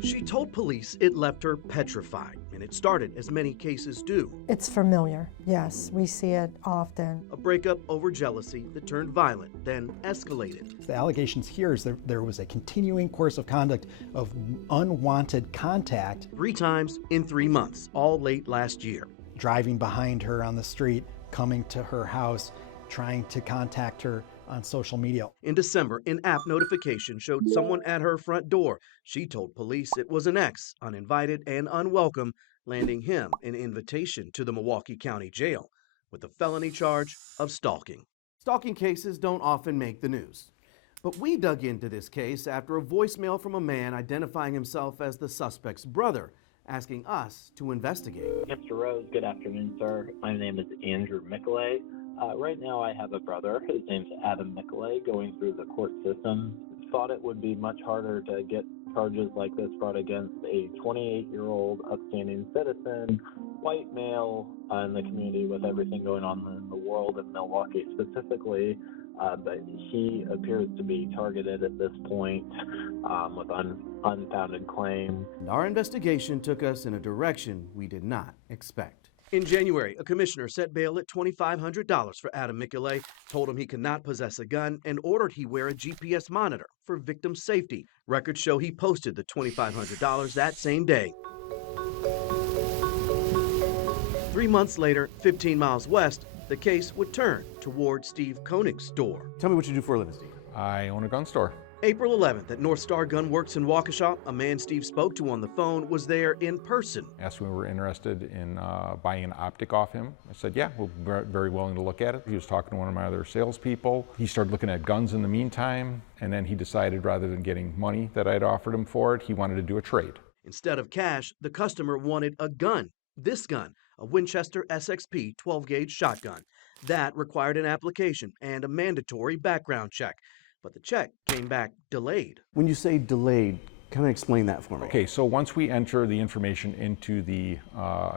She told police it left her petrified, and it started as many cases do. It's familiar, yes, we see it often. A breakup over jealousy that turned violent, then escalated. The allegations here is that there was a continuing course of conduct of unwanted contact. 3 times in 3 months, all late last year. Driving behind her on the street, coming to her house, trying to contact her on social media. In December, an app notification showed someone at her front door. She told police it was an ex, uninvited and unwelcome, landing him an invitation to the Milwaukee County Jail with a felony charge of stalking. Stalking cases don't often make the news. But we dug into this case after a voicemail from a man identifying himself as the suspect's brother, asking us to investigate. Mr. Rose, good afternoon, sir. My name is Andrew Michelet. Right now I have a brother. His name's Adam Michelet, going through the court system. Thought it would be much harder to get charges like this brought against a 28-year-old upstanding citizen, white male in the community with everything going on in the world in Milwaukee specifically. But he appears to be targeted at this point with unfounded claims. Our investigation took us in a direction we did not expect. In January, a commissioner set bail at $2,500 for Adam Michelet, told him he could not possess a gun, and ordered he wear a GPS monitor for victim safety. Records show he posted the $2,500 that same day. 3 months later, 15 miles west, the case would turn toward Steve Koenig's door. Tell me what you do for a living, Steve. I own a gun store. April 11th at North Star Gun Works in Waukesha, a man Steve spoke to on the phone was there in person. Asked if we were interested in buying an optic off him. I said, yeah, we're very willing to look at it. He was talking to one of my other salespeople. He started looking at guns in the meantime, and then he decided rather than getting money that I'd offered him for it, he wanted to do a trade. Instead of cash, the customer wanted a gun. This gun, a Winchester SXP 12-gauge shotgun. That required an application and a mandatory background check. But the check came back delayed. When you say delayed, kind of explain that for me. Okay, so once we enter the information into the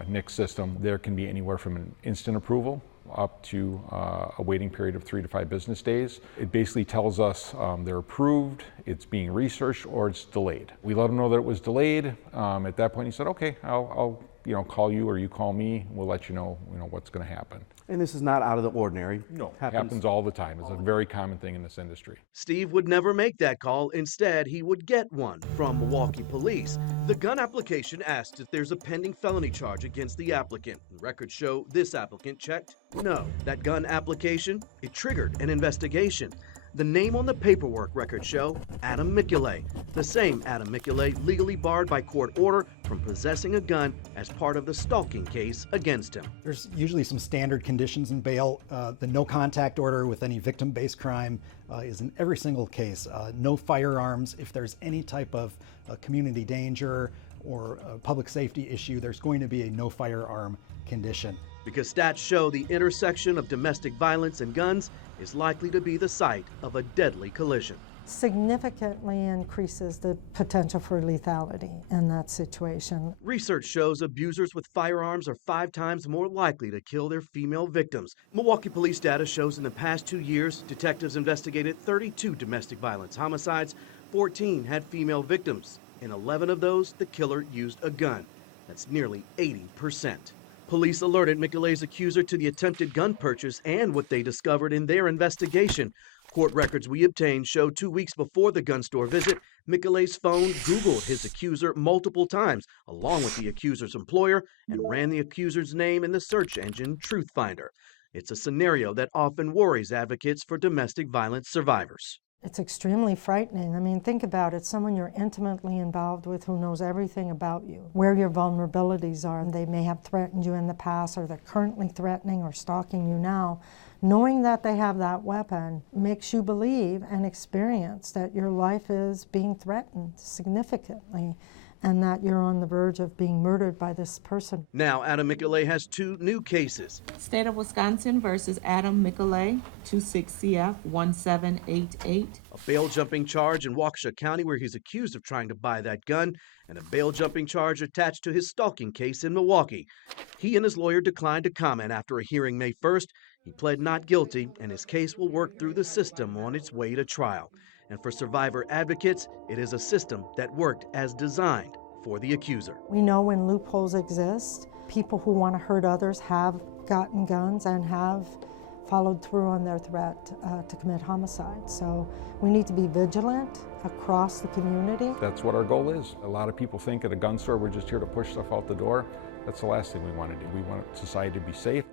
NICS system, there can be anywhere from an instant approval up to a waiting period of 3 to 5 business days. It basically tells us they're approved, it's being researched, or it's delayed. We let them know that it was delayed. At that point, he said, okay, I'll call you or you call me. We'll let you know what's going to happen. And this is not out of the ordinary. No, happens all the time. It's a very common thing in this industry. Steve would never make that call. Instead, he would get one from Milwaukee police. The gun application asks if there's a pending felony charge against the applicant. Records show this applicant checked no. That gun application, it triggered an investigation. The name on the paperwork records show Adam Michelet, the same Adam Michelet legally barred by court order from possessing a gun as part of the stalking case against him. There's usually some standard conditions in bail. The no contact order with any victim-based crime is in every single case. No firearms. If there's any type of community danger or a public safety issue, there's going to be a no firearm condition. Because stats show the intersection of domestic violence and guns is likely to be the site of a deadly collision. Significantly increases the potential for lethality in that situation. Research shows abusers with firearms are 5 times more likely to kill their female victims. Milwaukee police data shows in the past 2 years, detectives investigated 32 domestic violence homicides, 14 had female victims. In 11 of those, the killer used a gun. That's nearly 80%. Police alerted Michelet's accuser to the attempted gun purchase and what they discovered in their investigation. Court records we obtained show 2 weeks before the gun store visit, Michelet's phone Googled his accuser multiple times, along with the accuser's employer, and ran the accuser's name in the search engine TruthFinder. It's a scenario that often worries advocates for domestic violence survivors. It's extremely frightening. I mean, think about it. Someone you're intimately involved with who knows everything about you, where your vulnerabilities are. They may have threatened you in the past, or they're currently threatening or stalking you now. Knowing that they have that weapon makes you believe and experience that your life is being threatened significantly and that you're on the verge of being murdered by this person. Now, Adam Michelet has 2 new cases. State of Wisconsin versus Adam Michelet, 26 CF 1788. A bail jumping charge in Waukesha County where he's accused of trying to buy that gun, and a bail jumping charge attached to his stalking case in Milwaukee. He and his lawyer declined to comment after a hearing May 1st. He pled not guilty, and his case will work through the system on its way to trial. And for survivor advocates, it is a system that worked as designed for the accuser. We know when loopholes exist, people who want to hurt others have gotten guns and have followed through on their threat to commit homicide. So we need to be vigilant across the community. That's what our goal is. A lot of people think at a gun store we're just here to push stuff out the door. That's the last thing we want to do. We want society to be safe.